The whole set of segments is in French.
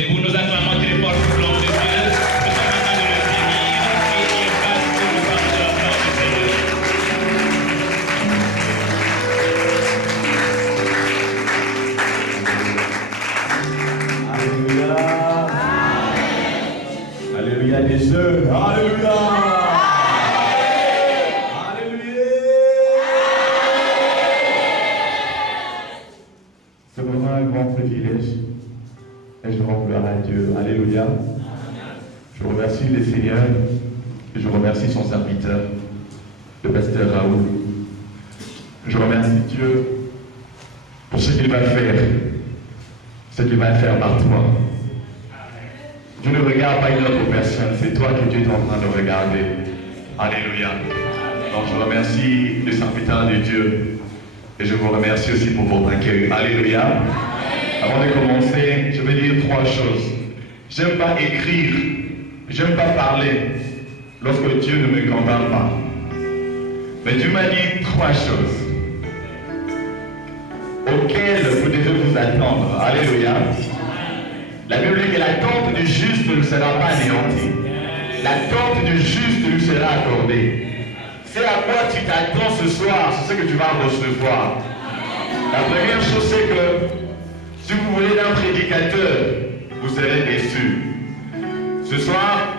Debout, nous acclamons très fort pour l'homme de Dieu. Nous sommes en train de le bénir et il passe pour nous parler de la parole du Seigneur. Alléluia. Alléluia des œufs. Alléluia. Alléluia. C'est vraiment un grand privilège. Et je rends gloire à Dieu. Alléluia. Je remercie le Seigneur et je remercie son serviteur, le pasteur Raoul. Je remercie Dieu pour ce qu'il va faire, ce qu'il va faire par toi. Dieu ne regarde pas une autre personne, c'est toi que Dieu est en train de regarder. Alléluia. Donc je remercie le serviteur de Dieu et je vous remercie aussi pour votre accueil. Alléluia. Avant de commencer, je vais dire trois choses. J'aime pas écrire, j'aime pas parler lorsque Dieu ne me commande pas. Mais Dieu m'a dit trois choses auxquelles vous devez vous attendre. Alléluia. La Bible dit que l'attente du juste ne sera pas anéantie. L'attente du juste lui sera accordée. C'est à quoi tu t'attends ce soir, c'est ce que tu vas recevoir. La première chose, c'est que si vous voulez un prédicateur, vous serez déçu. Ce soir,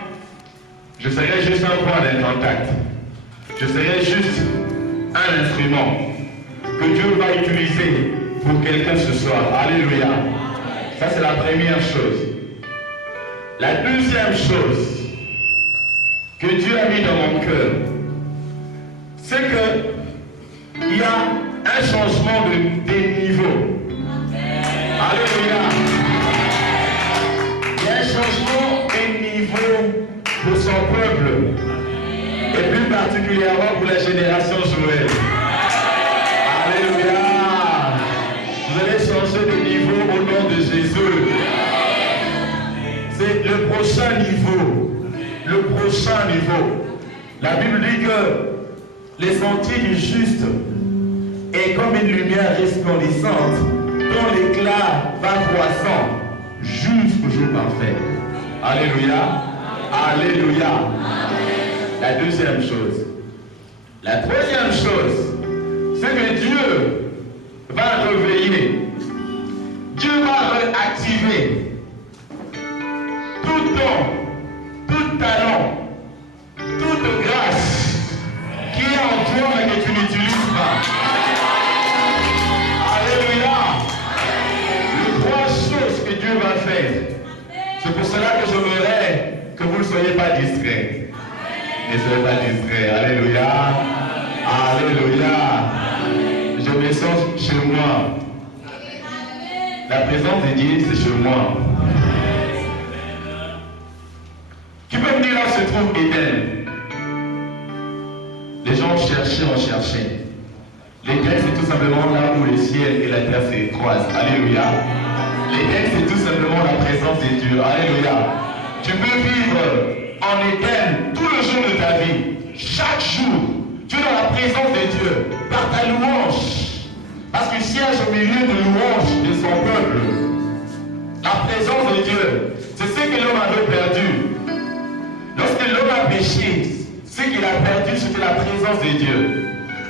je serai juste un point de contact. Je serai juste un instrument que Dieu va utiliser pour quelqu'un ce soir. Alléluia. Ça, c'est la première chose. La deuxième chose que Dieu a mis dans mon cœur, c'est qu'il y a un changement de niveau. Alléluia. Il y a un changement de niveau pour son peuple. Et plus particulièrement pour la génération Joël. Alléluia. Vous allez changer de niveau au nom de Jésus. C'est le prochain niveau. Le prochain niveau. La Bible dit que les sentiers du juste est comme une lumière resplendissante dont l'éclat va croissant jusqu'au jour parfait. Alléluia. Alléluia. La deuxième chose. La troisième chose, c'est que Dieu va réveiller. Dieu va réactiver tout don, tout talent, toute grâce qui est en toi mais que tu n'utilises pas. Alléluia. Les trois choses que Dieu va faire. C'est pour cela que j'aimerais que vous ne soyez pas distraits. Ne soyez pas distraits. Alléluia. Alléluia. Je me sens chez moi. La présence de Dieu, c'est chez moi. Qui peut me dire là où se trouve Éden? Les gens cherchaient, ont cherché. L'Éden, c'est tout simplement là où le ciel et la terre se croisent. Alléluia. L'Éden, c'est tout simplement la présence de Dieu. Alléluia. Tu peux vivre en Éden tout le jour de ta vie. Chaque jour, tu es dans la présence de Dieu, par ta louange. Parce qu'il siège au milieu de louange de son peuple. La présence de Dieu, c'est ce que l'homme avait perdu. Lorsque l'homme a péché, ce qu'il a perdu, c'était la présence de Dieu.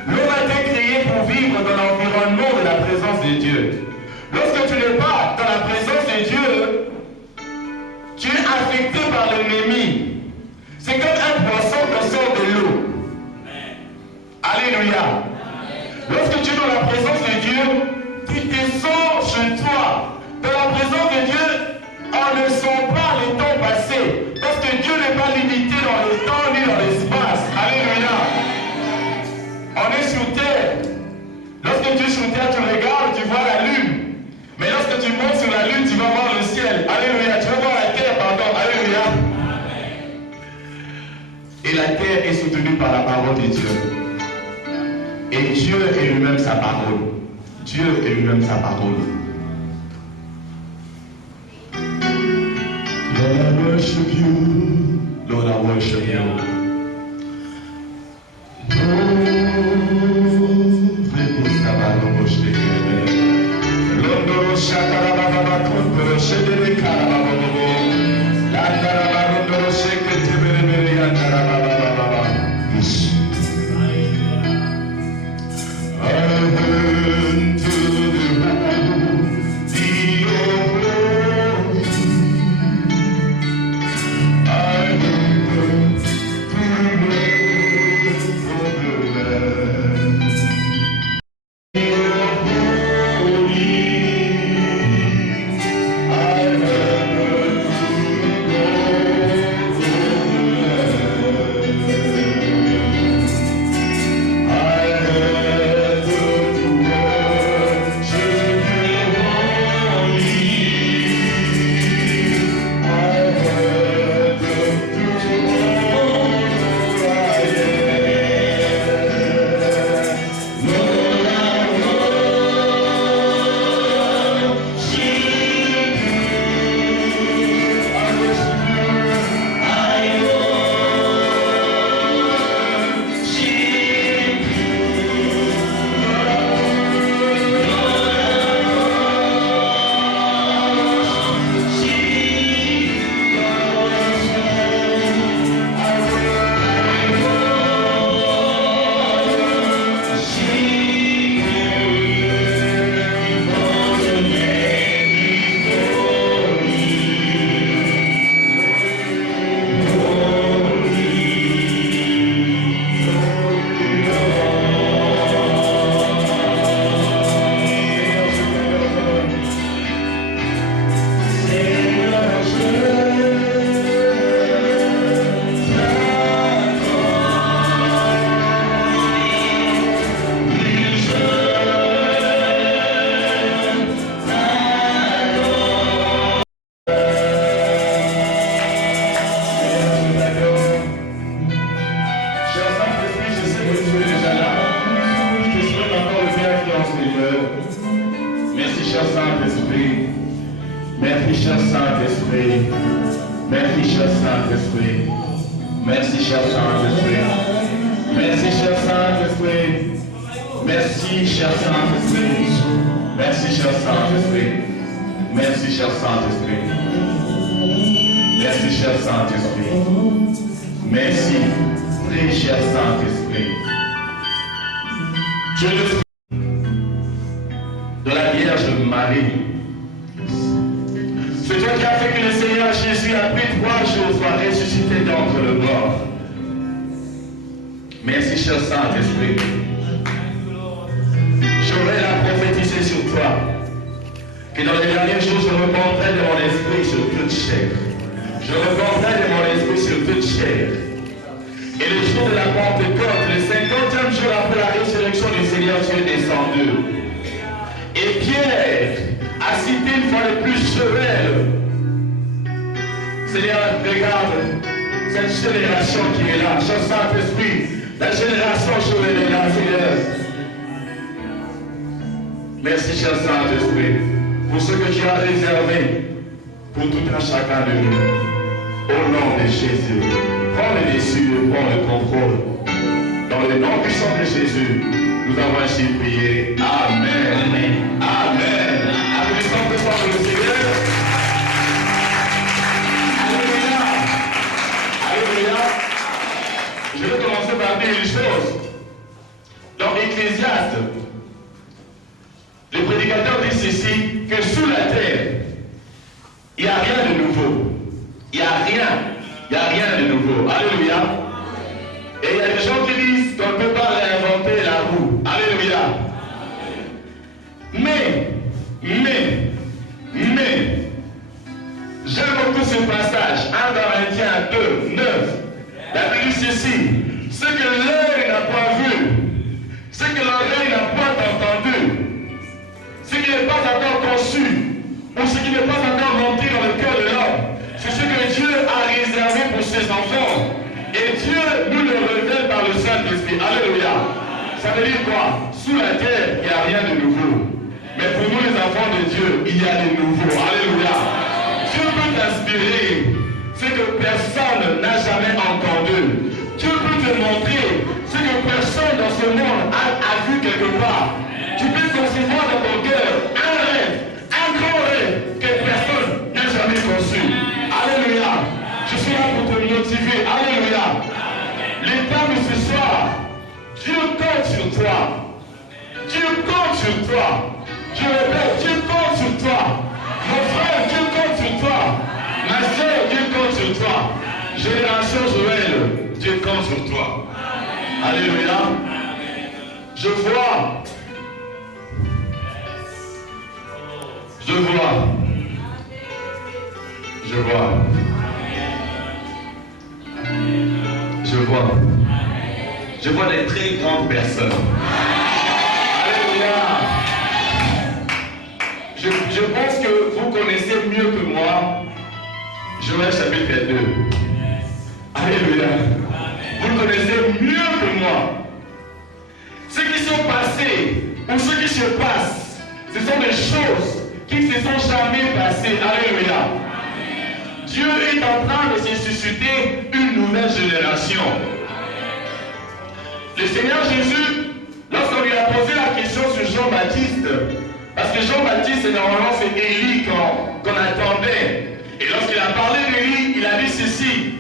L'homme a été créé pour vivre dans l'environnement de la présence de Dieu. Lorsque tu n'es pas dans la présence de Dieu, tu es affecté par l'ennemi. C'est comme un poisson qui sort de l'eau. Alléluia. Lorsque tu es dans la présence de Dieu, tu descends chez toi. Dans la présence de Dieu, on ne sent pas le temps passé. Parce que Dieu n'est pas limité dans le temps ni dans l'espace. Alléluia. On est sur terre. Lorsque tu es sur terre, tu regardes, tu vois la lune. Mais lorsque tu montes sur la lune, tu vas voir le ciel. Alléluia. Tu vas voir la terre, pardon. Alléluia. Et la terre est soutenue par la parole de Dieu. Et Dieu est lui-même sa parole. Dieu est lui-même sa parole. Lord, I worship you. Lord, I worship you. Lord, Merci, cher Saint-Esprit. Merci, cher Saint-Esprit. Merci, cher Saint-Esprit. Merci, cher Saint-Esprit. Merci, cher Saint-Esprit. Merci, cher Saint-Esprit. Merci, cher Saint-Esprit. Merci, cher Saint-Esprit. Merci, très cher Saint-Esprit. Je le suis de la Vierge Marie. C'est toi qui as fait que le Seigneur Jésus, après 3 jours, soit ressuscité d'entre le mort. Merci, cher Saint-Esprit. J'aurais la prophétiser sur toi, que dans les derniers jours, je répandrai de mon esprit sur toute chair. Je répandrai de mon esprit sur toute chair. Et le jour de la Pentecôte, le 50e jour après la résurrection du Seigneur, tu es descendu. Et Pierre a cité une fois de plus Joël. Seigneur, regarde cette génération qui est là. Cher Saint-Esprit, la génération Joël est là, Seigneur. Merci, cher Saint-Esprit, pour ce que tu as réservé pour tout un chacun de nous. Au nom de Jésus, prends le dessus et prends le contrôle. Dans le nom puissant de Jésus, nous avons ainsi prié. Amen. Amen. Amen. Applaudissons plus fort pour le Seigneur. Alléluia. Alléluia. Je vais commencer par dire une chose. Dans Ecclésiaste, le prédicateur dit ceci, que sous la terre, il n'y a rien de nouveau. Il n'y a rien de nouveau. Alléluia. Et il y a des gens qui disent qu'on ne peut pas réinventer la roue. Alléluia. Mais, j'aime beaucoup ce passage, 1 Corinthiens 2, 9. La Bible dit ceci, ce que l'œil n'a pas vu, ce que l'oreille n'a pas entendu, ce qui n'est pas encore conçu, ou ce qui n'est pas encore monté dans le cœur de l'homme, c'est ce que Dieu a réservé pour ses enfants. Et Dieu nous le révèle par le Saint-Esprit. Alléluia. Ça veut dire quoi? Sous la terre, il n'y a rien de nouveau. Mais pour nous les enfants de Dieu, il y a de nouveau. Alléluia. Dieu peut t'inspirer ce que personne n'a jamais entendu. Dieu peut te montrer ce que personne dans ce monde a vu quelque part. Tu peux concevoir dans ton cœur un rêve, un grand rêve que personne n'a jamais conçu. Alléluia. Je suis là pour te motiver. Alléluia. L'état de ce soir, Dieu compte sur toi. Dieu compte sur toi. Je répète, Dieu compte sur toi. Mon frère, Dieu compte sur toi. Ma soeur, Dieu compte sur toi. Génération Joël, Dieu compte sur toi. Alléluia. Je vois. Je vois des très grandes personnes. Alléluia. Je pense que vous connaissez mieux que moi Joël chapitre 2. Alléluia. Vous le connaissez mieux que moi. Ce qui sont passés ou ce qui se passe, ce sont des choses qui ne se sont jamais passées. Alléluia. Dieu est en train de se susciter une nouvelle génération. Le Seigneur Jésus, lorsqu'on lui a posé la question sur Jean-Baptiste, parce que Jean-Baptiste, normalement, c'est Élie qu'on attendait. Et lorsqu'il a parlé d'Élie, il a dit ceci,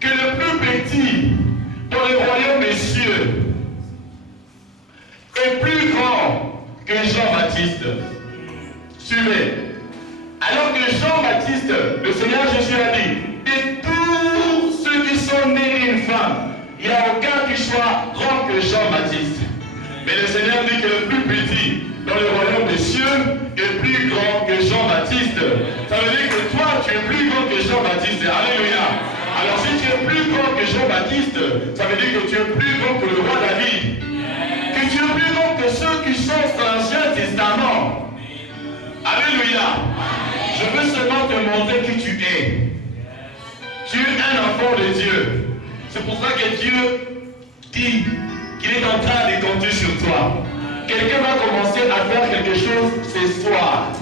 que le plus petit dans le royaume des cieux est plus grand que Jean-Baptiste. Suivez. Alors que Jean-Baptiste, le Seigneur Jésus a dit, de tous ceux qui sont nés d'une femme, il n'y a aucun qui soit grand que Jean-Baptiste. Mais le Seigneur dit que le plus petit dans le royaume des cieux est plus grand que Jean-Baptiste. Ça veut dire que toi, tu es plus grand que Jean-Baptiste. Alléluia. Alors si tu es plus grand que Jean-Baptiste, ça veut dire que tu es plus grand que le roi David. Que tu es plus grand que ceux qui sont dans l'Ancien Testament. Alléluia. Je veux seulement te montrer qui tu es. Tu es un enfant de Dieu. C'est pour ça que Dieu dit qu'il est en train de compter sur toi. Quelqu'un va commencer à faire quelque chose ce soir.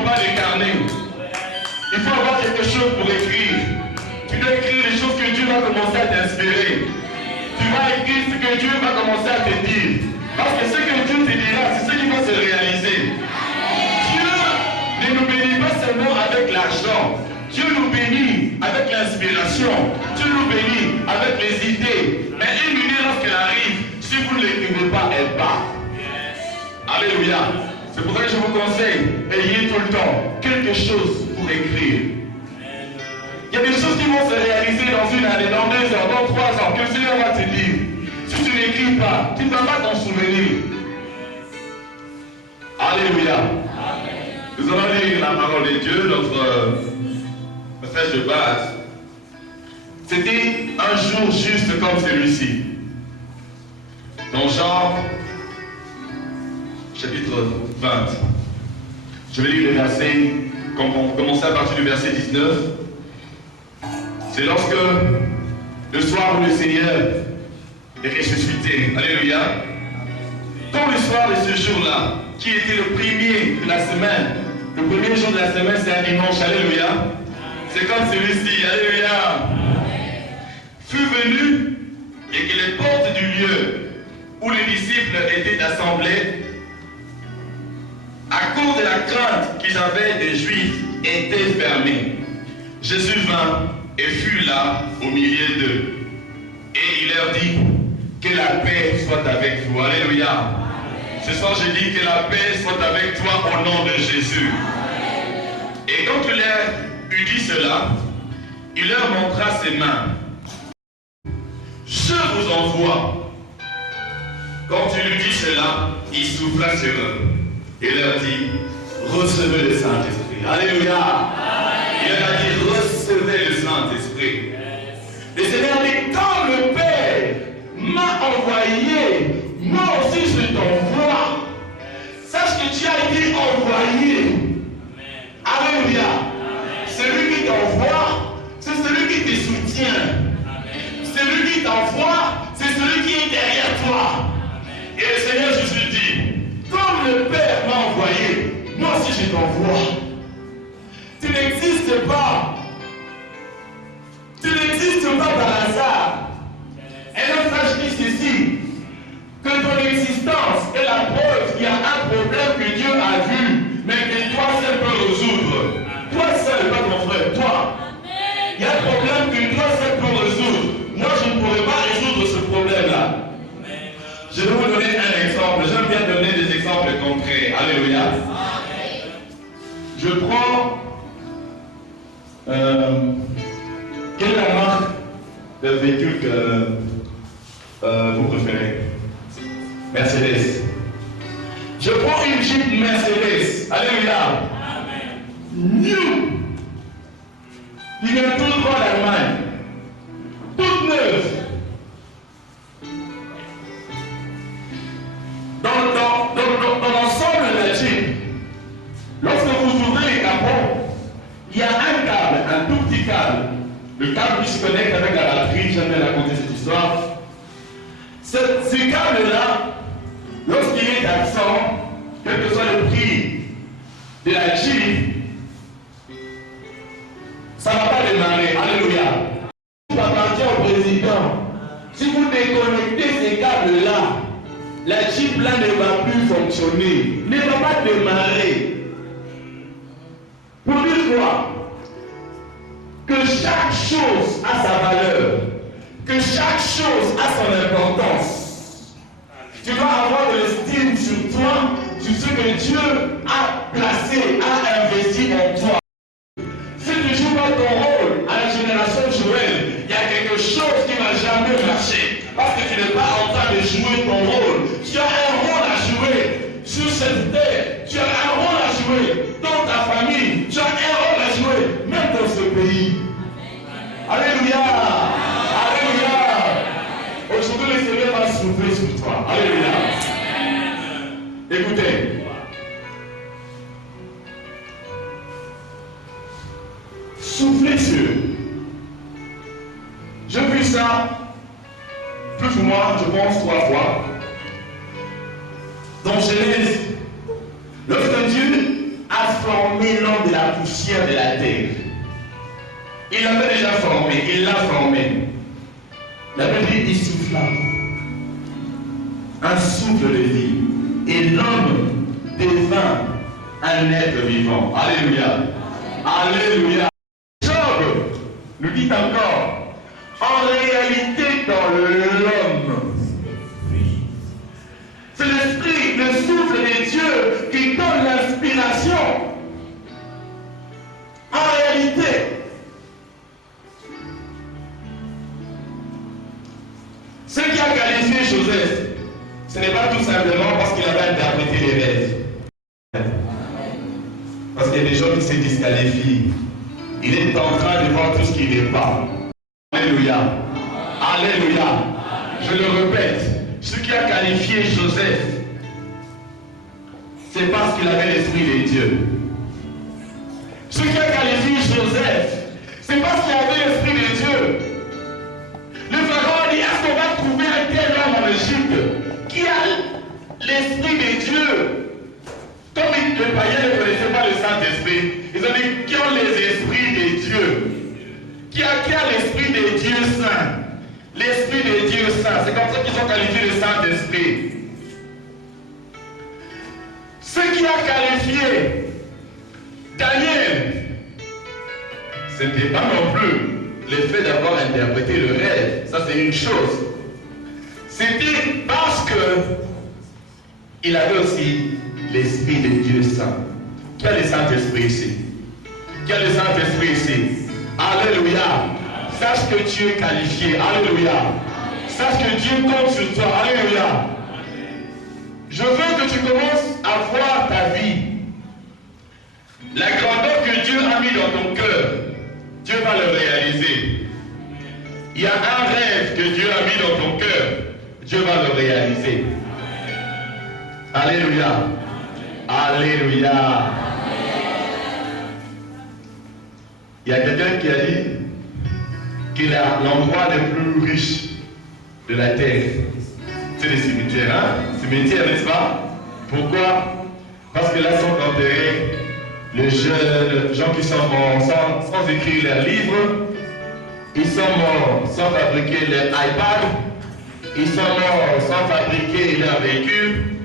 n'ont pas de carnet. Il faut avoir quelque chose pour écrire. Tu dois écrire les choses que Dieu va commencer à t'inspirer. Tu vas écrire ce que Dieu va commencer à te dire. Parce que ce que Dieu te dira, c'est ce qui va se réaliser. Dieu ne nous bénit pas seulement avec l'argent. Dieu nous bénit avec l'inspiration. Dieu nous bénit avec les idées. Mais une idée, lorsqu'elle arrive, si vous ne l'écrivez pas, elle part. Alléluia. C'est pour ça que je vous conseille, ayez tout le temps quelque chose pour écrire. Il y a des choses qui vont se réaliser dans une année, dans 2 ans, dans 3 ans, que le Seigneur va te dire. Si tu n'écris pas, tu ne vas pas t'en souvenir. Alléluia. Nous allons lire la parole de Dieu, notre message de base. C'était un jour juste comme celui-ci. Dans Jean, chapitre 20. Je vais lire les versets, commencer à partir du verset 19. C'est lorsque le soir où le Seigneur est ressuscité. Alléluia. Quand le soir de ce jour-là, qui était le premier de la semaine, le premier jour de la semaine, c'est un dimanche. Alléluia. C'est comme celui-ci. Alléluia. Fut venu et que les portes du lieu où les disciples étaient assemblés, à cause de la crainte qu'ils avaient des Juifs, étaient fermées. Jésus vint et fut là au milieu d'eux. Et il leur dit, que la paix soit avec vous. Alléluia. Ce soir, je dis que la paix soit avec toi au nom de Jésus. Et quand il leur eut dit cela, il leur montra ses mains. Je vous envoie. Quand il eut dit cela, il souffla sur eux et leur dit, recevez le Saint-Esprit. Alléluia. Il leur a dit, recevez le Saint-Esprit. Le Seigneur dit, quand le Père m'a envoyé, moi aussi je t'envoie. Sache que tu as été envoyé. Alléluia. Celui qui t'envoie, c'est celui qui te soutient. Celui qui t'envoie, c'est celui qui est derrière toi. Et le Seigneur Jésus dit, comme le Père m'a envoyé, moi aussi je t'envoie. Tu n'existes pas. Tu n'existes pas par hasard. Et là, sache ceci, que ton existence est la preuve qu'il y a un problème que Dieu a vu, mais que toi seul peux résoudre. Toi seul, pas ton frère, toi. Il y a un problème que toi seul peux résoudre. Moi, je ne pourrais pas résoudre ce problème-là. Je vais vous donner un exemple. J'aime bien donner des exemples concrets. Alléluia. Je prends... quelle est la marque de véhicule que vous préférez? Mercedes. Je prends une Jeep Mercedes. Alléluia. New. Il vient tout droit d'Allemagne. Toute neuve. Dans l'ensemble de la Jeep, lorsque vous ouvrez les capots, il y a un câble, un tout petit câble. Le câble qui se connecte avec la batterie, j'aime bien raconter cette histoire. Ce câble-là, lorsqu'il est absent, quel que soit le prix de la Jeep, ça ne va pas démarrer. Alléluia. Ça appartient au président. Si vous déconnectez ces câbles-là, la Jeep-là ne va plus fonctionner, ne va pas démarrer. Pour dire quoi? Que chaque chose a sa valeur, que chaque chose a son importance. Tu dois avoir de l'estime sur toi, sur ce que Dieu a placé, a investi en toi. Si tu joues pas ton rôle à la génération Joël, il y a quelque chose qui ne va jamais marcher. Parce que tu n'es pas en train de jouer ton rôle. Tu as un rôle à jouer sur cette terre. Tu as un rôle à jouer dans ta famille. Tu as un rôle à jouer même dans ce pays. Alléluia. Alléluia. Aujourd'hui, le Seigneur va souffler sur toi. Alléluia. Écoutez. Soufflez sur eux. Je vis ça, plus ou moins, je pense, 3 fois. Dans Genèse, lorsque Dieu a formé Il l'avait déjà formé, il l'a formé. La Bible dit, il souffla un souffle de vie. Et l'homme devint un être vivant. Alléluia. Alléluia. Job nous dit encore, en réalité dans l'homme, c'est l'esprit, le souffle de Dieu qui donne l'inspiration. En réalité, ce qui a qualifié Joseph, ce n'est pas tout simplement parce qu'il avait interprété les rêves. Parce qu'il y a des gens qui se disqualifient. Il est en train de voir tout ce qui n'est pas. Alléluia. Alléluia. Je le répète, ce qui a qualifié Joseph, c'est parce qu'il avait l'esprit de Dieu. Ce qui a qualifié Joseph, c'est parce qu'il avait l'esprit de Dieu. Le pharaon a dit, est-ce qu'on va trouver un tel homme en Égypte qui a l'esprit de Dieu? Comme les païens ne connaissaient pas le Saint-Esprit, ils ont dit, qui ont les esprits de Dieu? Qui a l'esprit de Dieu saint? L'esprit de Dieu saint, c'est comme ça qu'ils ont qualifié le Saint-Esprit. Ce qui a qualifié Daniel, ce n'était pas non plus le fait d'avoir interprété le rêve, ça c'est une chose. C'était parce que il avait aussi l'Esprit de Dieu Saint. Qui a le Saint-Esprit ici? Qui a le Saint-Esprit ici? Alléluia. Sache que tu es qualifié. Alléluia. Sache que Dieu compte sur toi. Alléluia. Je veux que tu commences à voir ta vie. La grandeur que Dieu a mis dans ton cœur, Dieu va le réaliser. Il y a un rêve que Dieu a mis dans ton cœur, Dieu va le réaliser. Alléluia. Alléluia. Il y a quelqu'un qui a dit qu'il a l'endroit le plus riche de la terre. C'est les cimetières, hein? Cimetières, n'est-ce pas? Pourquoi? Parce que là sont enterrés les jeunes gens qui sont morts sans écrire leurs livres. Ils sont morts sans fabriquer leur iPad. Ils sont morts sans fabriquer leur véhicule.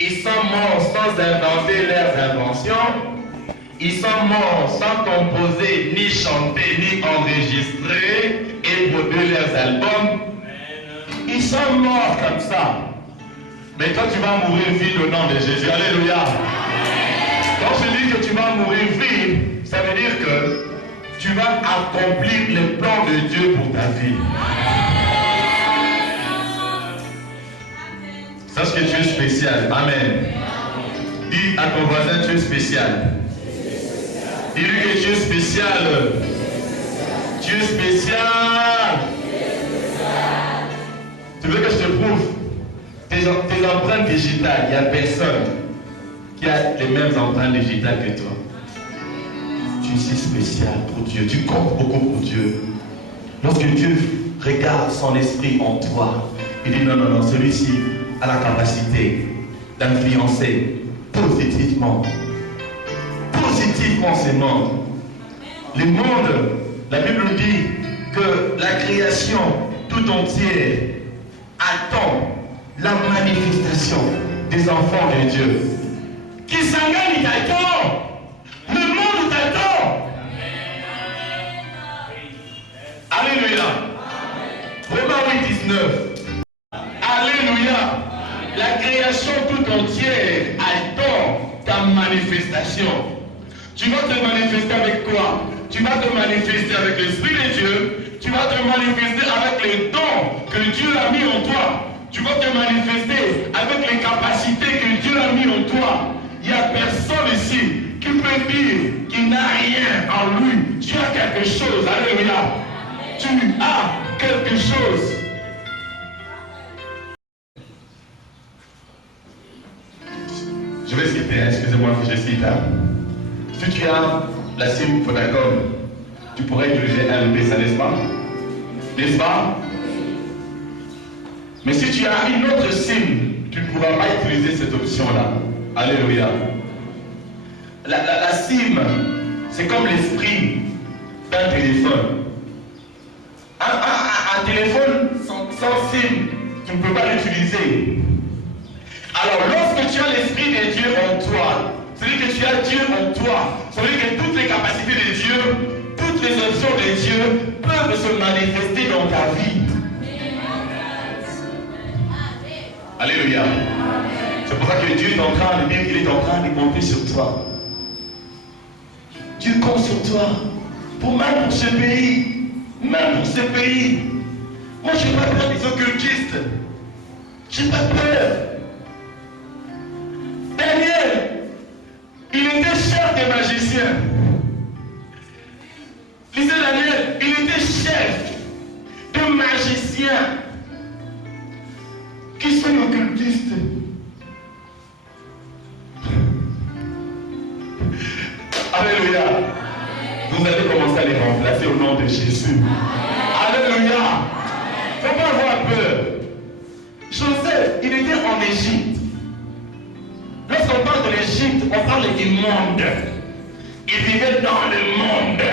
Ils sont morts sans inventer leurs inventions. Ils sont morts sans composer, ni chanter, ni enregistrer et produire leurs albums. Ils sont morts comme ça. Mais toi, tu vas mourir vide au nom de Jésus. Alléluia. Quand je dis que tu vas mourir vide, ça veut dire que tu vas accomplir le plan de Dieu pour ta vie. Sache que tu es spécial. Amen. Dis à ton voisin, tu es spécial. Dis-lui que tu es spécial. Tu es spécial. Tu veux que je te prouve? Tes empreintes digitales, il n'y a personne qui a les mêmes empreintes digitales que toi. Tu es si spécial pour Dieu. Tu comptes beaucoup pour Dieu. Lorsque Dieu regarde son esprit en toi, il dit non, non, non, celui-ci a la capacité d'influencer positivement ce monde. Le monde, la Bible dit que la création tout entière attend la manifestation des enfants de Dieu. Kisangani t'attend. Le monde t'attend. Alléluia. Romains 8, 19. Alléluia. La création tout entière attend ta manifestation. Tu vas te manifester avec quoi? Tu vas te manifester avec l'Esprit de Dieu. Tu vas te manifester avec les dons que Dieu a mis en toi. Tu vas te manifester avec les capacités que Dieu a mis en toi. Il n'y a personne ici qui peut dire qu'il n'a rien en lui. Tu as quelque chose. Alléluia. Tu as quelque chose. Je vais citer, excusez-moi que je cite. Si tu as la cime Vodacom, tu pourrais utiliser un ça, n'est-ce pas? N'est-ce pas? Mais si tu as une autre SIM, tu ne pourras pas utiliser cette option-là. Alléluia. La SIM, c'est comme l'esprit d'un téléphone. Un téléphone sans SIM, tu ne peux pas l'utiliser. Alors lorsque tu as l'Esprit de Dieu en toi, celui que tu as Dieu en toi, celui que toutes les capacités de Dieu, toutes les options de Dieu peuvent se manifester dans ta vie. Alléluia. C'est pour ça que Dieu est en train de dire qu'il est en train de compter sur toi. Dieu compte sur toi. Même pour ce pays. Même pour ce pays. Moi, je n'ai pas peur des occultistes. Je n'ai pas peur. Daniel, il était chef des magiciens. Lisez Daniel, il était chef de magiciens qui sont occultistes. Alléluia. Vous allez commencer à les remplacer au nom de Jésus. Alléluia. Il ne faut pas avoir peur. Joseph, il était en Égypte. Lorsqu'on parle de l'Égypte, on parle du monde. Il vivait dans le monde.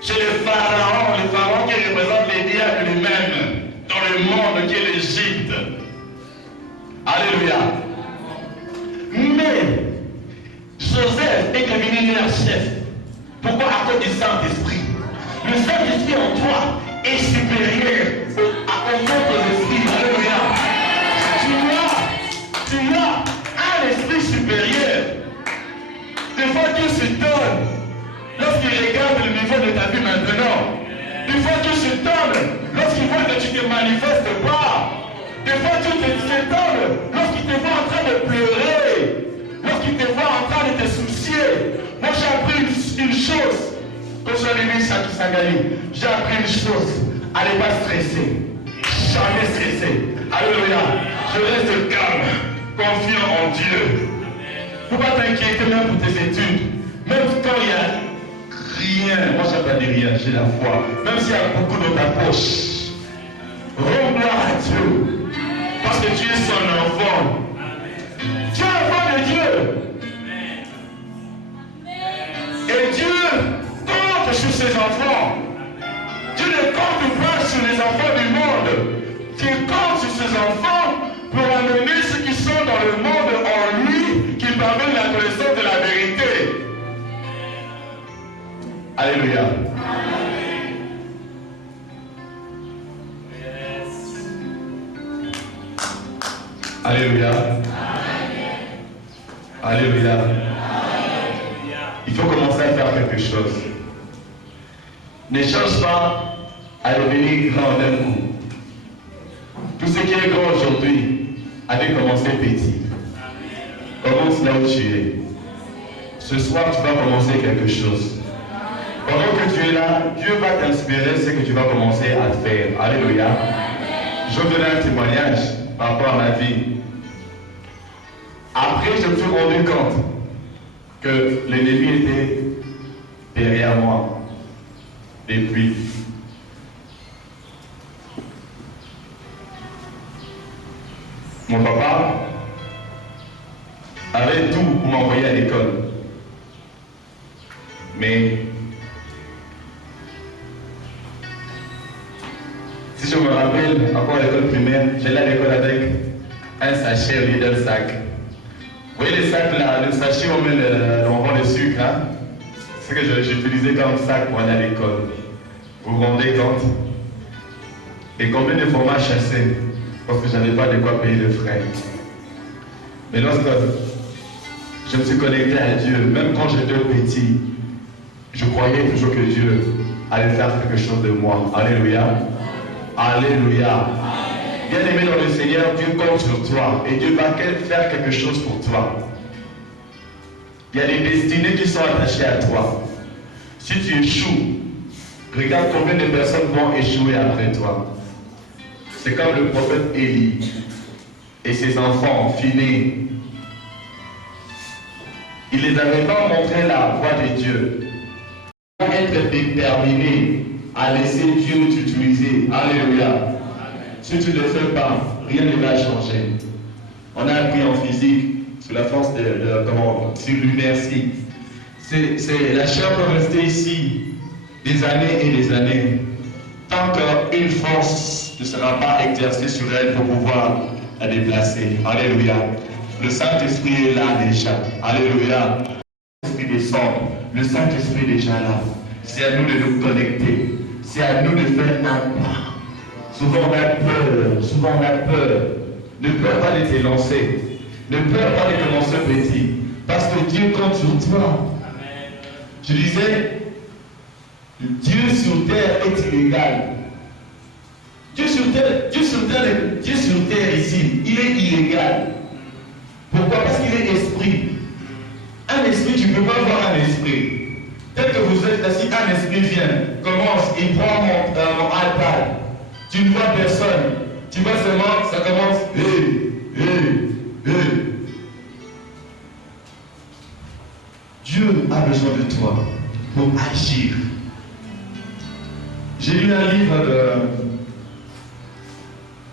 Chez le pharaon qui représente les diables lui-même, dans le monde qui est l'Égypte. Alléluia. Mais Joseph est devenu leur chef. Pourquoi? À cause du Saint-Esprit. Le Saint-Esprit en toi est supérieur au autre esprit. Alléluia. Tu as un esprit supérieur. Des fois Dieu se donne. Lorsqu'il regarde le niveau de ta vie maintenant. Des fois Dieu se donne. Lorsqu'il voit que tu ne te manifestes pas. Des fois Dieu s'étonne. Lorsqu'il te voit en train de pleurer. Lorsqu'il te voit en train de te soucier. Moi j'ai appris une chose. Quand j'avais vu ça qui s'engageait, j'ai appris une chose. À ne pas stresser. Jamais stresser. Alléluia. Je reste calme. Confiant en Dieu. Il ne faut pas t'inquiéter même pour tes études. Même quand il y a rien. Moi je n'ai pas dit rien. J'ai la foi. Même s'il y a beaucoup dans ta poche. Rends gloire à Dieu. Parce que tu es son enfant. Tu es enfant de Dieu. Et Dieu compte sur ses enfants. Dieu ne compte pas sur les enfants du monde. Dieu compte sur ses enfants pour amener ceux qui sont dans le monde en lui, qui parviennent la connaissance de la vérité. Alléluia. Alléluia. Alléluia. Il faut commencer à faire quelque chose. Ne cherche pas à devenir grand d'un coup. Tout ce qui est grand aujourd'hui a dû commencer petit. Commence là où tu es. Ce soir, tu vas commencer quelque chose. Pendant que tu es là, Dieu va t'inspirer ce que tu vas commencer à faire. Alléluia. Je vais donner un témoignage par rapport à ma vie. Après, je me suis rendu compte que l'ennemi était derrière moi. Depuis. Mon papa avait tout pour m'envoyer à l'école. Mais si je me rappelle, encore à l'école primaire, j'allais à l'école avec un sachet au lieu d'un sac. Vous voyez les sacs là, le sachet où on met on vend le sucre, hein? C'est ce que j'utilisais comme sac pour aller à l'école. Vous vous rendez compte? Et combien de fois m'a chassé parce que je n'avais pas de quoi payer le frais. Mais lorsque je me suis connecté à Dieu, même quand j'étais petit, je croyais toujours que Dieu allait faire quelque chose de moi. Alléluia. Alléluia. Bien aimé dans le Seigneur, Dieu compte sur toi et Dieu va faire quelque chose pour toi. Il y a des destinées qui sont attachées à toi. Si tu échoues, regarde combien de personnes vont échouer après toi. C'est comme le prophète Élie et ses enfants finis. Il ne les avait pas montré la voie de Dieu. Il faut être déterminé à laisser Dieu t'utiliser. Alléluia. Si tu ne le fais pas, rien ne va changer. On a appris en physique, sous la force sur l'inertie. La chair peut rester ici des années et des années, tant qu'une force ne sera pas exercée sur elle pour pouvoir la déplacer. Alléluia. Le Saint-Esprit est là déjà. Alléluia. Le Saint-Esprit descend. Le Saint-Esprit est déjà là. C'est à nous de nous connecter. C'est à nous de faire un pas. Souvent on a peur. Souvent on a peur. Ne peur pas de t'élancer. Ne peur pas de commencer petit. Parce que Dieu compte sur toi. Je disais, Dieu sur terre est illégal. Dieu sur terre ici, il est illégal. Pourquoi? Parce qu'il est esprit. Un esprit, tu ne peux pas voir un esprit. Peut-être que vous êtes assis, un esprit vient, commence, il prend mon iPad. Tu ne vois personne. Tu vois seulement, ça commence. Dieu a besoin de toi pour agir. J'ai lu un livre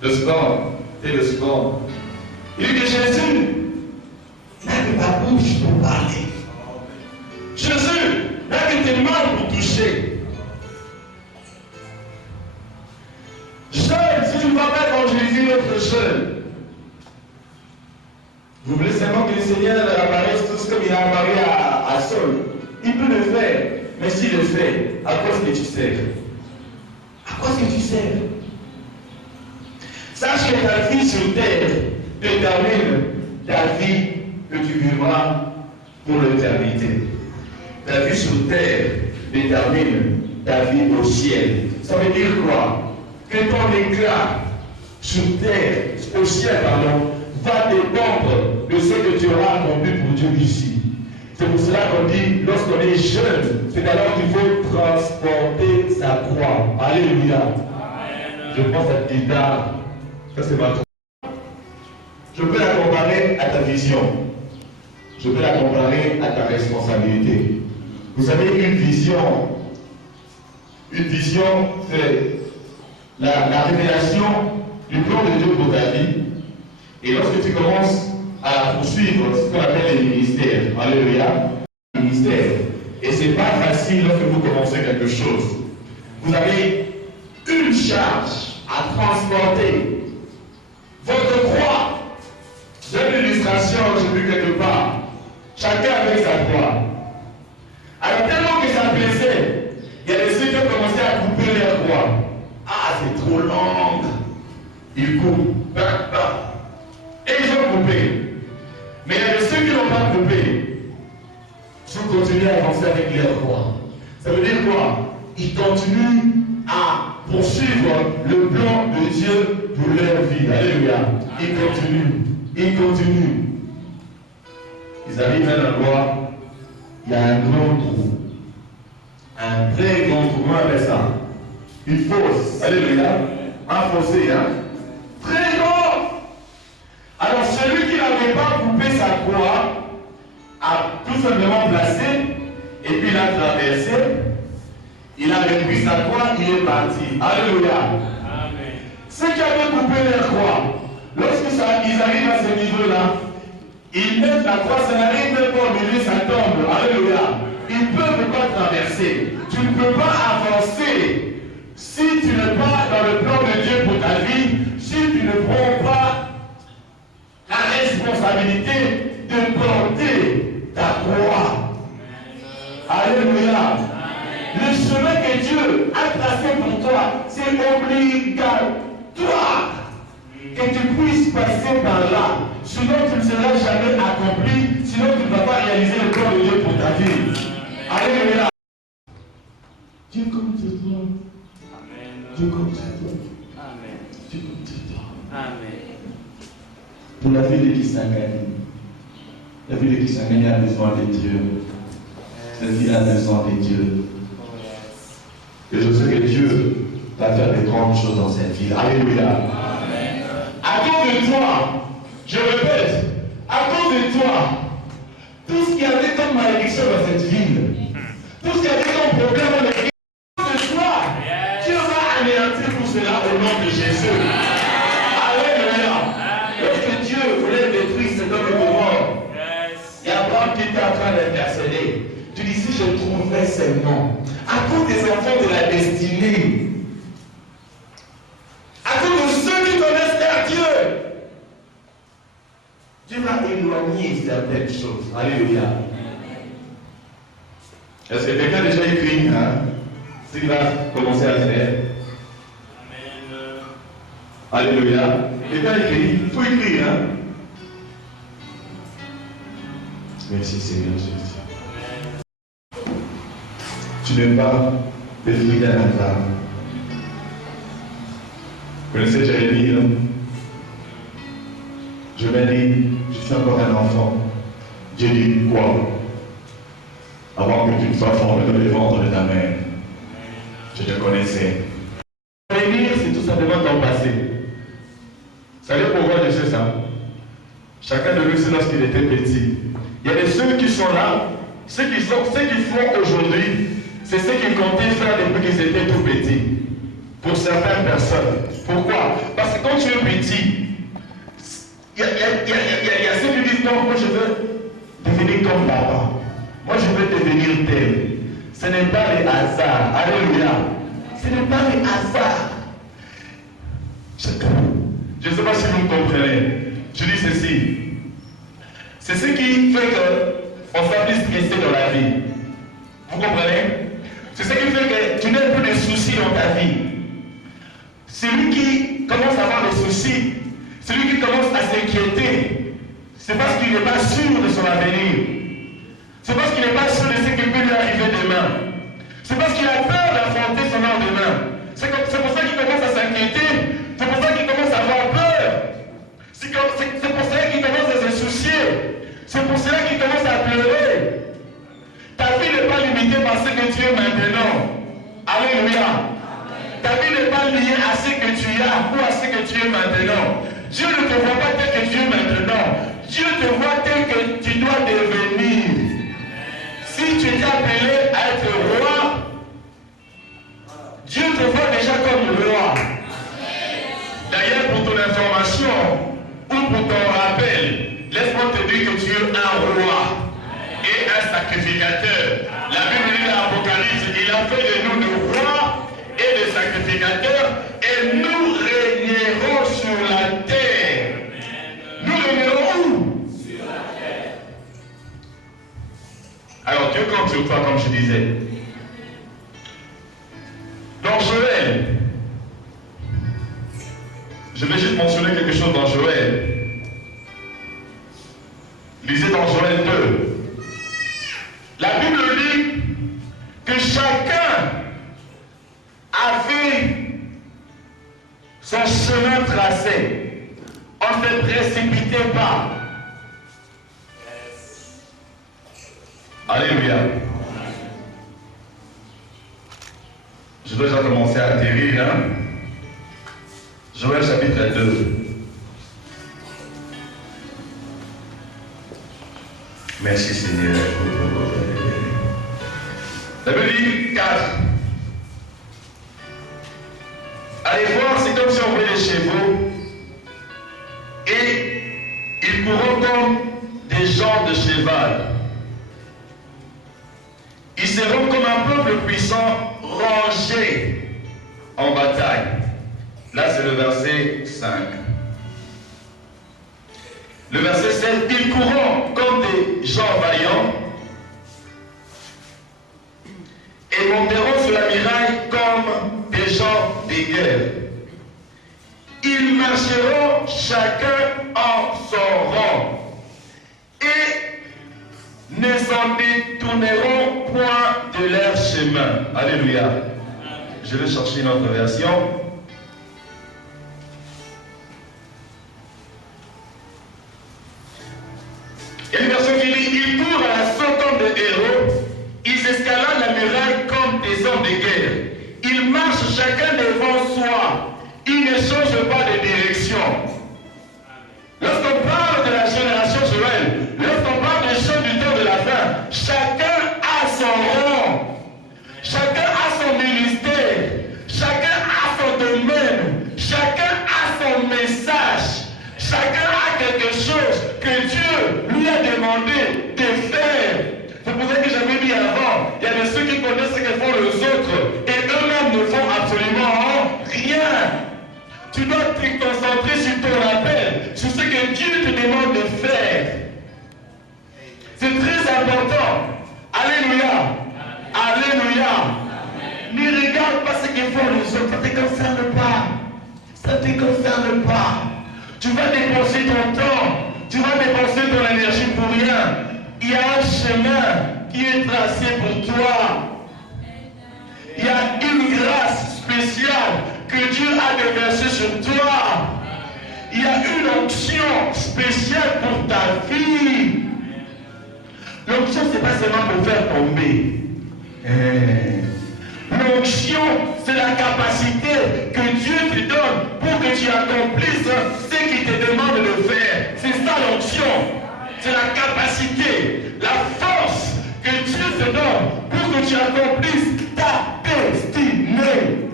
de sport, et de sport. Il dit que Jésus n'a que ta bouche pour parler. Jésus n'a que tes mains pour toucher. Jeune, si tu ne vas pas évangéliser l'autre jeune, vous voulez seulement que le Seigneur apparaisse tous comme il a apparu à Saul. Il peut le faire, mais s'il le fait, à quoi est-ce que tu sers? À quoi est-ce que tu sers? Sache que ta vie sur terre détermine ta vie que tu vivras pour l'éternité. Ta vie sur terre détermine ta vie au ciel. Ça veut dire quoi? Que ton éclat sur terre, au ciel, pardon, va dépendre de ce que tu auras accompli pour Dieu ici. C'est pour cela qu'on dit, lorsqu'on est jeune, c'est alors qu'il faut transporter sa croix. Alléluia. Je pense à cette guitare. Ça, c'est ma croix. Je peux la comparer à ta vision. Je peux la comparer à ta responsabilité. Vous savez, une vision, c'est la révélation du plan de Dieu pour ta vie. Et lorsque tu commences à poursuivre ce qu'on appelle les ministères, alléluia, ministère. Et ce n'est pas facile lorsque vous commencez quelque chose. Vous avez une charge à transporter. Votre croix. J'ai une illustration, j'ai vu quelque part. Chacun avec sa croix. Alors tellement que ça plaisait, il y a des ceux qui ont commencé à couper leur croix. Ah, c'est trop long. Ils coupent. Et ils ont coupé. Mais il y a ceux qui n'ont pas coupé. Ils ont continué à avancer avec leur croix. Ça veut dire quoi? Ils continuent à poursuivre le plan de Dieu pour leur vie. Alléluia. Ils continuent. Ils continuent. Ils arrivent à un endroit, il y a un grand trou. Un très grand trou. Comment on appelle ça? Une fosse. Alléluia. Un fossé, hein? Très grand. Alors celui qui n'avait pas coupé sa croix a tout simplement placé et puis il a traversé. Il a repris sa croix, il est parti. Alléluia. Amen. Ceux qui avaient coupé leur croix, lorsque ils arrivent à ce niveau-là, ils mettent la croix, ça n'arrive même pas au milieu, ça tombe. Alléluia. Ils ne peuvent pas traverser. Tu ne peux pas avancer si tu n'es pas dans le plan de Dieu pour ta vie, si tu ne prends pas la responsabilité de porter ta croix. Alléluia. Le chemin que Dieu a tracé pour toi, c'est obligatoire que tu puisses passer par là. Sinon, tu ne seras jamais accompli. Sinon, tu ne vas pas réaliser le plan de Dieu pour ta vie. Alléluia. Dieu compte sur toi. Dieu compte sur toi. Amen. Dieu compte sur toi. Amen. Pour la vie de Kisangani, la vie de Kisangani a besoin de Dieu. Cette vie a besoin de Dieu. Et je sais que Dieu va faire de grandes choses dans cette vie. Alléluia. Amen. À cause de toi, je répète, à cause de toi, tout ce qui avait comme malédiction dans cette ville, tout ce qui avait comme problème dans l'église, à cause de toi, Dieu va anéantir tout cela au nom de Jésus. Alléluia. Lorsque Dieu voulait détruire cet homme de mort, il y a Abraham qui était en train d'intercéder. Tu dis, si je trouvais ces noms, à cause des enfants de la destinée, à cause de ceux qui connaissent leur Dieu, Dieu va éloigner certaines choses. Alléluia. Est-ce que quelqu'un a déjà écrit ce qu'il va commencer à faire? Alléluia. Quelqu'un a écrit? Il faut écrire. Merci Seigneur Jésus. Tu n'aimes pas les fruits d'un hasard. Vous connaissez Jérémie, je vais dire, je suis encore un enfant. Dieu dit quoi? Avant que tu ne sois formé dans le ventre de ta mère, je te connaissais. Venir, c'est tout simplement ton passé. Vous savez pourquoi je sais ça? Chacun de nous, c'est lorsqu'il était petit. Il y a des ceux qui sont là, ceux qui font aujourd'hui, c'est ce qu'ils comptaient faire depuis qu'ils étaient tout petits. Pour certaines personnes. Pourquoi? Parce que quand tu es petit, il y a ceux qui disent non, moi je veux devenir comme papa. Moi je veux devenir tel. Ce n'est pas les hasards. Alléluia. Ce n'est pas les hasards. Je ne sais pas si vous me comprenez. Je dis ceci. C'est ce qui fait qu'on soit plus stressé dans la vie. Vous comprenez? C'est ce qui fait que tu n'as plus de soucis dans ta vie. Celui qui commence à avoir des soucis, celui qui commence à s'inquiéter, c'est parce qu'il n'est pas sûr de son avenir. C'est parce qu'il n'est pas sûr de ce qui peut lui arriver demain. C'est parce qu'il a peur d'affronter son lendemain. C'est pour ça qu'il commence à s'inquiéter. C'est pour ça qu'il commence à avoir peur. C'est pour ça qu'il commence à se soucier. C'est pour cela qu'il commence à pleurer. Ta vie n'est pas limitée par ce que tu es maintenant. Alléluia. Ta vie n'est pas liée à ce que tu as ou à ce que tu es maintenant. Dieu ne te voit pas tel que tu es maintenant. Dieu te voit tel que tu dois devenir. Si tu es appelé à être roi, Dieu te voit déjà comme roi. D'ailleurs, pour ton information ou pour ton rappel, laisse-moi te dire que tu es un roi et un sacrificateur. La Bible dit dans l'Apocalypse, il a fait de nous des rois et des sacrificateurs, et nous régnerons sur la terre. Nous régnerons où? Sur la terre. Alors Dieu compte sur toi, comme je disais. Dans Joël, je vais juste mentionner quelque chose dans Joël. Lisez dans Joël 2. La Bible dit que chacun avait son chemin tracé. On ne se précipitait pas. Alléluia. Je dois déjà commencer à atterrir. Joël chapitre 2. Merci Seigneur. La Bible dit 4. Allez voir, c'est comme si on voyait les chevaux et ils courront comme des gens de cheval. Ils seront comme un peuple puissant rangé en bataille. Là, c'est le verset 5. Le verset 7, ils courront comme des gens vaillants et monteront sur la muraille comme des gens de guerre. Ils marcheront chacun en son rang et ne s'en détourneront point de leur chemin. Alléluia. Je vais chercher une autre version. Il y a une version qui dit, ils courent à la centaine de héros, ils escaladent la muraille comme des hommes de guerre. Ils marchent chacun devant soi. Ils ne changent pas de direction. Lorsqu'on parle de la génération Joël, lorsqu'on parle des choses du temps de la fin, chacun a son rang. Chacun a son ministère. Chacun a son domaine. Chacun a son message. Chacun a quelque chose que Dieu lui a demandé de faire. C'est pour ça que j'avais dit avant, il y a de ceux qui connaissent ce que font les dois te concentrer sur ton appel, sur ce que Dieu te demande de faire. C'est très important. Alléluia. Alléluia. Ne regarde pas ce qu'ils font les autres. Ça ne te concerne pas. Ça ne te concerne pas. Tu vas dépenser ton temps. Tu vas dépenser ton énergie pour rien. Il y a un chemin qui est tracé pour toi. Il y a une grâce spéciale que Dieu a déversée sur toi. Il y a une onction spéciale pour ta vie. L'onction, ce n'est pas seulement pour faire tomber. L'onction, c'est la capacité que Dieu te donne pour que tu accomplisses ce qu'il te demande de faire. C'est ça l'onction. C'est la capacité, la force que Dieu te donne pour que tu accomplisses ta destinée.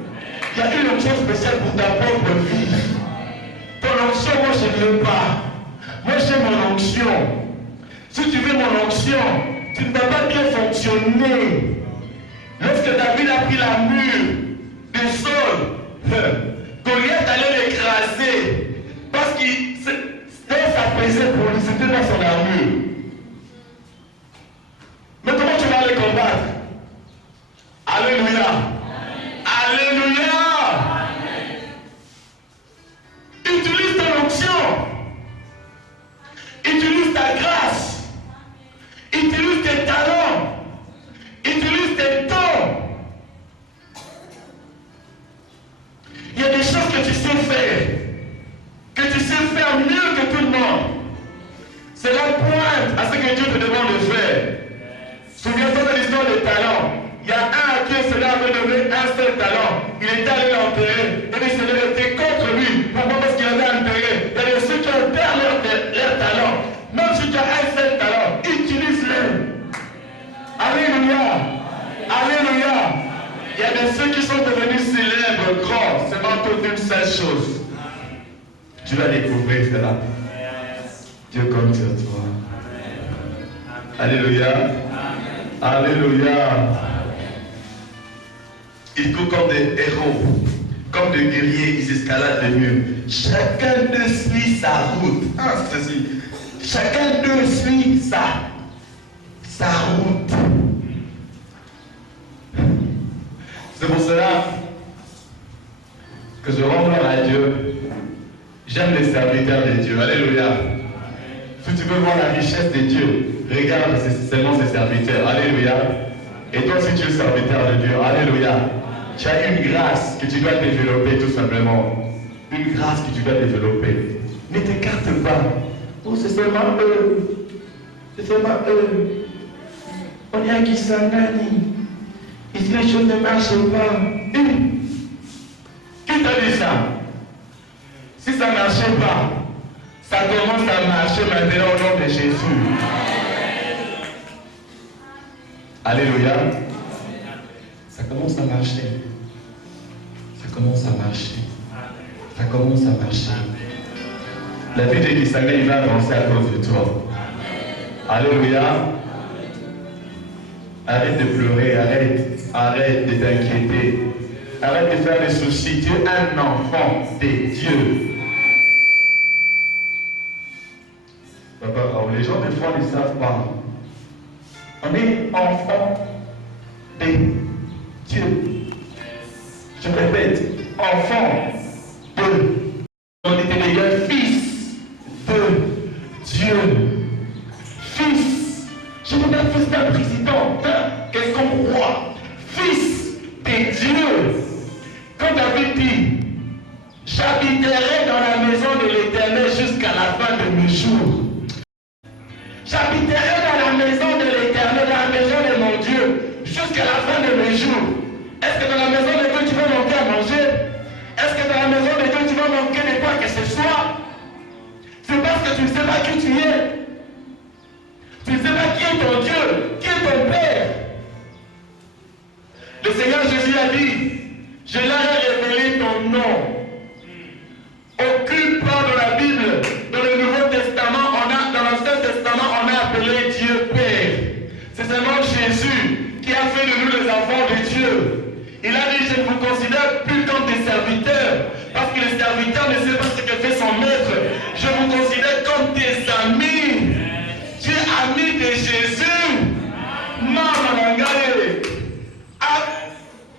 Il y a une onction spéciale pour ta propre vie. Ton onction, moi je ne veux pas. Moi j'ai mon onction. Si tu veux mon onction, tu ne vas pas bien fonctionner. Lorsque David a pris la mure de Saul, Goliath allait l'écraser parce que ça pesait pour lui, c'était dans son armure. Mais comment tu vas les combattre? Alléluia. Alléluia. Utilise ton onction. Utilise ta grâce. Utilise tes talents. Utilise tes dons. Il y a des choses que tu sais faire. Que tu sais faire mieux que tout le monde. C'est la pointe à ce que Dieu te demande de faire. Souviens-toi de l'histoire des talents. Il y a un à qui cela avait donné un seul talent. Il était allé l'enterrer. Et il s'est été contre lui. Pourquoi? Parce qu'il avait enterré. Il y a ceux qui ont perdu leur talent. Même si tu as un seul talent, utilise-le. Alléluia. Alléluia. Il y a de ceux qui sont devenus célèbres, grands, seulement pour une seule chose. Tu vas découvrir cela. Dieu compte sur toi. Alléluia. Alléluia. Ils courent comme des héros, comme des guerriers, ils escaladent les murs. Chacun d'eux suit sa route. Ceci. Chacun d'eux suit sa route. C'est pour cela que je rends gloire à Dieu. J'aime les serviteurs de Dieu. Alléluia. Si tu veux voir la richesse de Dieu, regarde seulement ses serviteurs. Alléluia. Et toi, si tu es serviteur de Dieu, alléluia, tu as une grâce que tu dois développer tout simplement. Une grâce que tu dois développer. Ne t'écarte pas. Oh, c'est seulement eux. C'est seulement eux. On est à Kisangani. Ici, les choses ne marchent pas. Qui t'a dit ça? Si ça ne marchait pas, ça commence à marcher maintenant au nom de Jésus. Alléluia. Ça commence à marcher. Ça commence à marcher. Ça commence à marcher. La vie de Kisangani va avancer à cause de toi. Alléluia. Arrête de pleurer, arrête de t'inquiéter. Arrête de faire des soucis. Tu es un enfant de Dieu. Papa Raoul, les gens des fois ne savent pas. On est enfant de Dieu. Je répète, enfant de. On était déjà fils de Dieu. Fils. Je n'ai pas fils d'un président, d'un quelconque roi. Fils de Dieu. Quand David dit, j'habiterai dans la maison de l'Éternel jusqu'à la fin de mes jours. J'habiterai dans la maison de l'Éternel, dans la maison de mon Dieu, jusqu'à la fin de mes jours. Est-ce que dans la maison de Dieu tu vas manquer à manger? Est-ce que dans la maison de Dieu tu vas manquer de quoi que ce soit? C'est parce que tu ne sais pas qui tu es. Tu ne sais pas qui est ton Dieu, qui est ton Père. Le Seigneur Jésus a dit, je leur ai révélé ton nom. Aucune part de la Bible, dans le Nouveau Testament, dans l'Ancien Testament, on a appelé Dieu Père. C'est seulement Jésus qui a fait de nous les enfants de Dieu. Il a dit, je ne vous considère plus comme des serviteurs, parce que les serviteurs ne te fais son maître. Je vous considère comme tes amis. Tu es ami de Jésus. Maman Nangaye.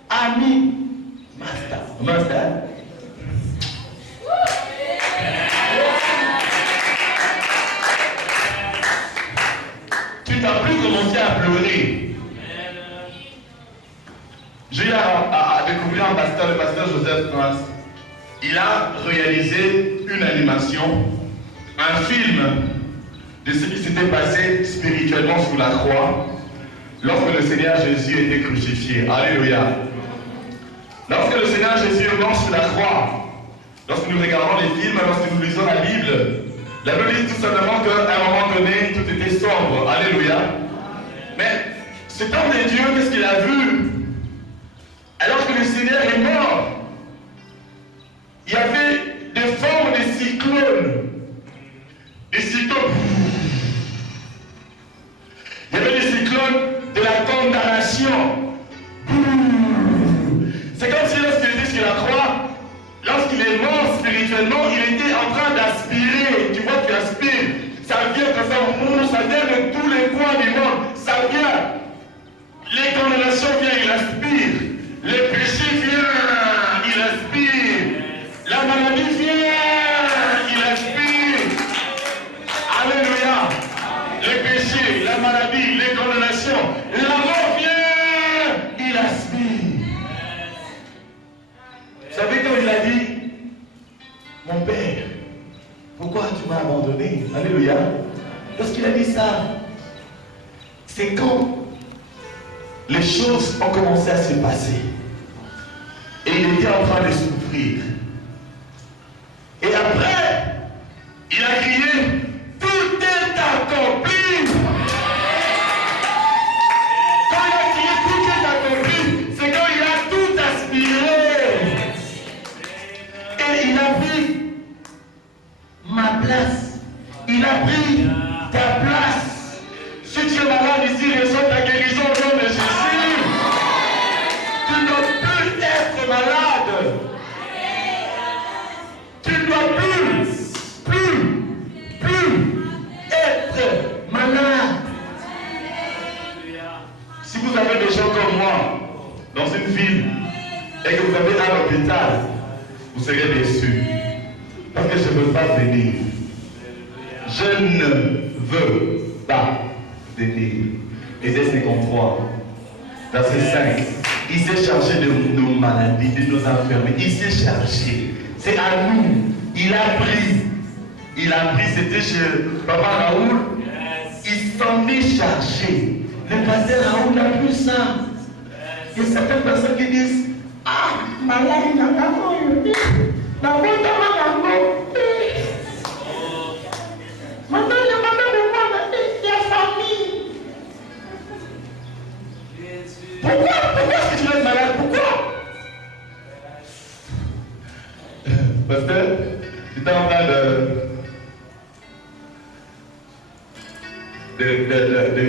Ami. Master. Master. Tu n'as plus commencé à pleurer. J'ai eu à découvrir un pasteur, le pasteur Joseph Prince. Il a réalisé une animation, un film de ce qui s'était passé spirituellement sous la croix lorsque le Seigneur Jésus était crucifié. Alléluia. Lorsque le Seigneur Jésus est mort sur la croix, lorsque nous regardons les films, lorsque nous lisons la Bible dit tout simplement qu'à un moment donné, tout était sombre. Alléluia. Mais cet homme de Dieu, qu'est-ce qu'il a vu? Alors que le Seigneur est mort, il y avait des formes de cyclones. Des cyclones. Il y avait des cyclones de la condamnation. C'est comme si lorsqu'il était sur la croix, lorsqu'il est mort spirituellement, il était en train d'aspirer. Tu vois, tu aspires. Ça vient comme ça, ça vient de tous les coins du monde. Ça vient. Les condamnations viennent, il aspire. Le péché vient, il aspire. La maladie vient, il aspire. Alléluia. Le péché, la maladie, les condamnations, la mort vient, il aspire. Vous savez quand il a dit, mon Père, pourquoi tu m'as abandonné? Alléluia. Lorsqu'il a dit ça, c'est quand les choses ont commencé à se passer. Et il était en train de souffrir. Et après, il a crié, tout est accompli. Quand il a crié, tout est accompli, c'est quand il a tout aspiré. Et il a pris ma place. Il a pris ta place. Si tu es malade ici, reçois ta guérison au nom de Jésus. Tu ne dois plus être malade. Tu ne dois plus être malade. Si vous avez des gens comme moi dans une ville et que vous avez un hôpital, vous serez déçus. Parce que je ne veux pas venir. Je ne veux pas venir. Ésaïe 53, verset 5. Il s'est chargé de nos maladies, de nos infirmités. Il s'est chargé. C'est à nous. Il a pris, c'était chez Papa Raoul. Il s'en est chargé. Le pasteur Raoul n'a plus ça. Il y a certaines personnes qui disent, ah, malade, il n'a pas eu. Maintenant, il y a famille. Pourquoi est-ce que tu es malade? Pourquoi? Pasteur, j'étais en train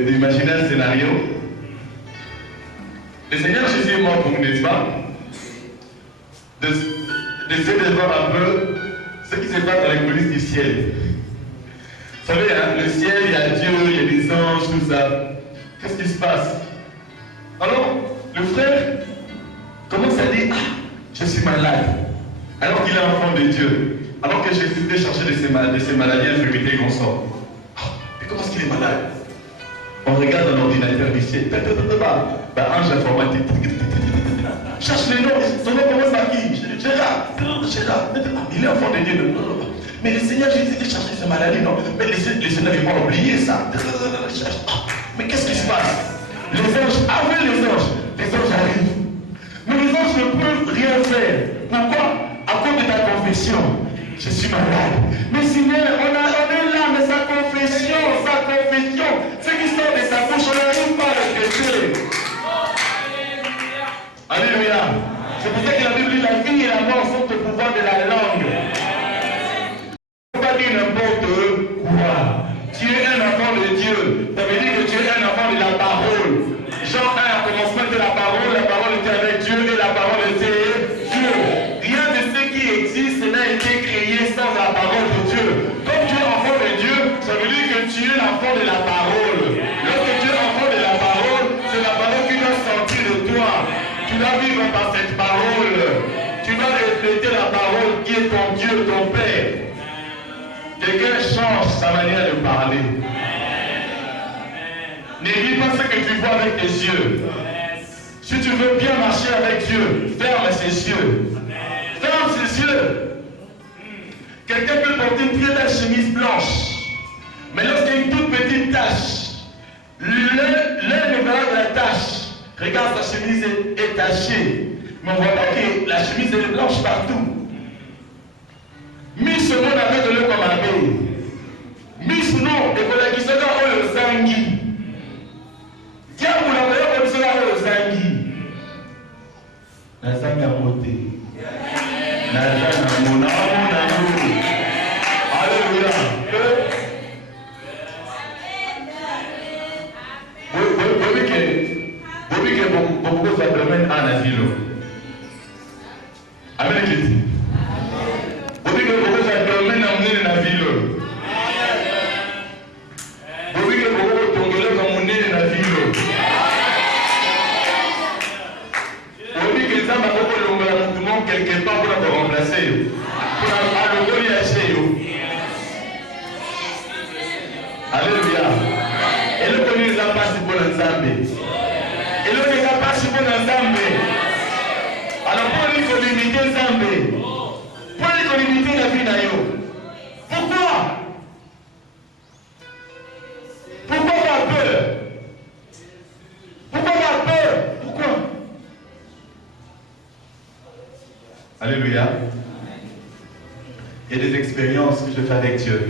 d'imaginer un scénario. Le Seigneur Jésus est mort pour nous, n'est-ce pas? D'essayer de voir un peu ce qui se passe dans les coulisses du ciel. Vous savez, hein, le ciel, il y a Dieu, il y a des anges, tout ça. Qu'est-ce qui se passe? Alors, le frère commence à dire, ah, je suis malade. Alors qu'il est enfant de Dieu. Alors que Jésus était chargé de ses maladies, infirmités qu'on sort. Oh, mais comment est-ce qu'il est malade? On regarde dans l'ordinateur du ciel. Ange informatique. Cherche les noms. Son nom commence par qui? Gérard. Il est enfant de Dieu. Mais le Seigneur Jésus était chargé de ses maladies. Non. Mais le Seigneur, il m'a oublié ça. Mais qu'est-ce qui se passe? Les anges, avec les anges arrivent. Mais les anges ne peuvent rien faire. Pourquoi? À cause de ta confession. Je suis malade. Mais Seigneur, on est là, mais sa confession, ce qui sort de sa bouche, on n'arrive pas à le pécher. Alléluia. C'est pour ça que la Bible dit la vie et la mort sont au pouvoir de la langue. Il ne faut pas dire n'importe quoi. Tu es un enfant de Dieu. Ça veut dire que tu es un enfant de la parole. Jean 1, au commencement de la parole était avec Dieu et la parole était Dieu. Rien de ce qui existe n'a été créé sans la sa manière de parler. Ne lis pas ce que tu vois avec tes yeux. Si tu veux bien marcher avec Dieu, ferme ses yeux. Ferme ses yeux. Quelqu'un peut porter une très belle chemise blanche. Mais lorsqu'il y a une toute petite tache, l'œil ne verra que la tache. Regarde, sa chemise est tachée. Mais on voit pas que la chemise est blanche partout. Miss monde avec de l'eau comme un Miss non, et pour la qui se donne le zangi. Diable, la meilleure comme cela, le zangi. La zangi a monté. La zangi a monté. Alléluia. Bobi que beaucoup de domaine en asile. Amen. Bobi que beaucoup de domaine en asile. Bobi que beaucoup de tongolais comme on est en asile. Bobi que ça m'a beaucoup de l'ongolais quelque part pour te remplacer. Pour allonger à chez vous. Alléluia. Et le premier n'a pas si bon ensemble. Et le premier n'a pas si bon ensemble. Alors pour lui limiter ensemble. Pour lui limiter la vie d'ailleurs. Pourquoi? Pourquoi avoir peur? Pourquoi avoir peur? Pourquoi? Alléluia. Il y a des expériences que je fais avec Dieu.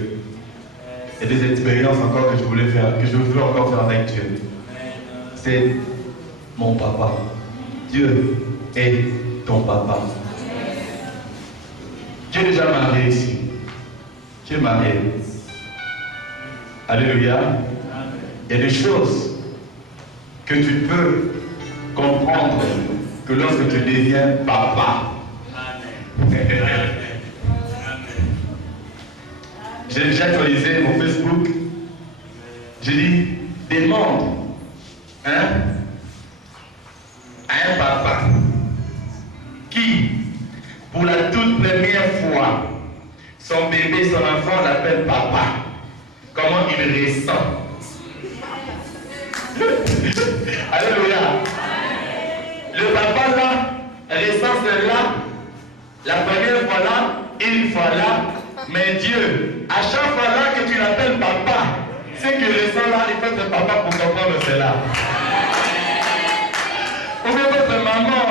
Il y a des expériences encore que je voulais faire, que je veux encore faire avec Dieu. C'est mon papa. Dieu est ton papa. Tu es déjà marié ici. Tu es marié. Alléluia. Il y a des choses que tu peux comprendre que lorsque tu deviens papa. J'ai déjà actualisé mon Facebook. J'ai dit, demande à un papa qui, pour la toute première fois, son bébé, son enfant l'appelle papa. Comment il ressent? Alléluia. Le papa là, ressent cela, la première fois là, une fois là, mais Dieu, à chaque fois là que tu l'appelles papa, c'est que ressent là, il faut être papa pour comprendre cela. Ou bien votre maman,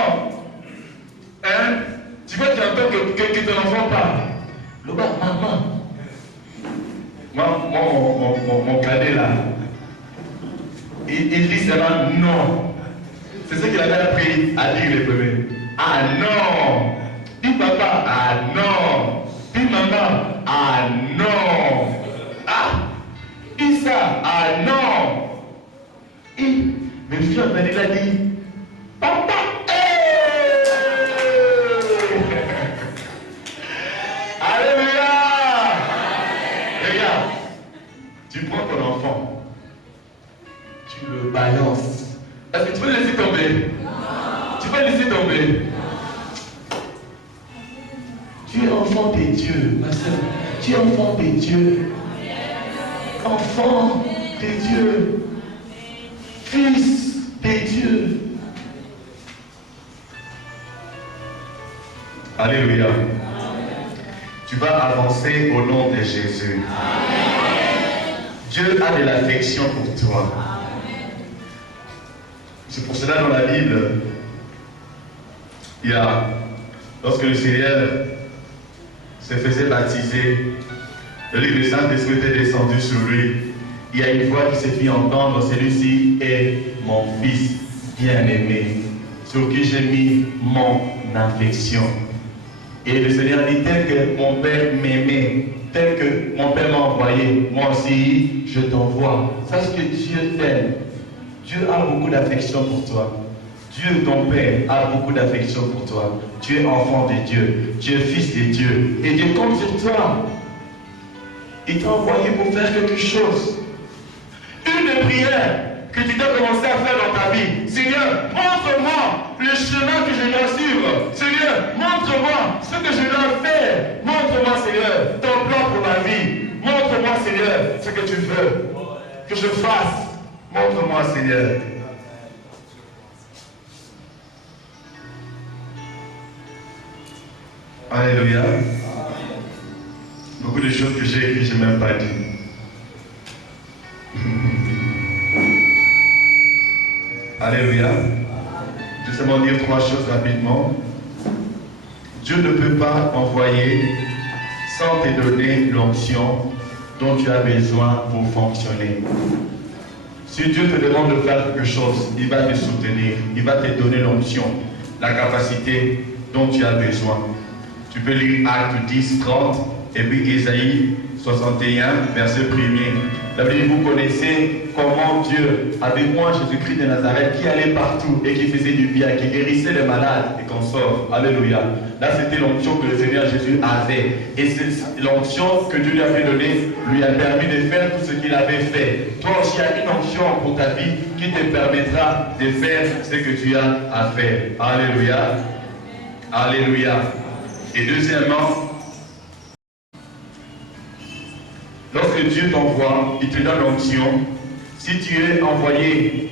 hein, tu veux t'entendre que ton enfant parle. Le bas, maman. Mon cadet là, il dit seulement non. C'est ce qu'il avait appris à dire les premiers. Ah non. Dis papa, ah non. Dis maman, ah non. Ah, dis ça, ah non. Et mes filles, il a dit, papa, alléluia. Regarde, tu prends ton enfant, tu le balances. Est-ce que tu peux le laisser tomber? Tu peux le laisser tomber? Tu es enfant de Dieu, ma soeur. Tu es enfant de Dieu. Enfant de Dieu. Fils de Dieu. Alléluia. Tu vas avancer au nom de Jésus. Dieu a de l'affection pour toi. C'est pour cela dans la Bible, il y a, lorsque le Seigneur se faisait baptiser, le Saint-Esprit était descendu sur lui. Il y a une voix qui s'est fait entendre, celui-ci est mon fils bien-aimé, sur qui j'ai mis mon affection. Et le Seigneur dit, tel que mon Père m'aimait, tel que mon Père m'a envoyé, moi aussi je t'envoie. Sache que Dieu t'aime. Dieu a beaucoup d'affection pour toi. Dieu, ton Père, a beaucoup d'affection pour toi. Tu es enfant de Dieu. Tu es fils de Dieu. Et Dieu compte sur toi. Il t'a envoyé pour faire quelque chose. Une des prières que tu dois commencer à faire dans ta vie. Seigneur, montre-moi le chemin que je dois suivre. Seigneur, montre-moi ce que je dois faire. Montre-moi, Seigneur, ton plan pour ma vie. Montre-moi, Seigneur, ce que tu veux que je fasse. Montre-moi, Seigneur. Alléluia. Beaucoup de choses que j'ai écrites, je n'ai même pas dit. Alléluia. Je vais seulement dire 3 choses rapidement. Dieu ne peut pas t'envoyer sans te donner l'onction dont tu as besoin pour fonctionner. Si Dieu te demande de faire quelque chose, il va te soutenir, il va te donner l'onction, la capacité dont tu as besoin. Tu peux lire Actes 10, 30 et puis Ésaïe 61, verset 1er. La Bible, vous connaissez comment Dieu, avec moi, Jésus-Christ de Nazareth, qui allait partout et qui faisait du bien, qui guérissait les malades et qu'on sort. Alléluia. Là, c'était l'onction que le Seigneur Jésus avait. Et c'est l'onction que Dieu lui avait donnée, lui a permis de faire tout ce qu'il avait fait. Toi aussi, il y a une onction pour ta vie qui te permettra de faire ce que tu as à faire. Alléluia. Alléluia. Et deuxièmement, lorsque Dieu t'envoie, il te donne l'onction. Si tu es envoyé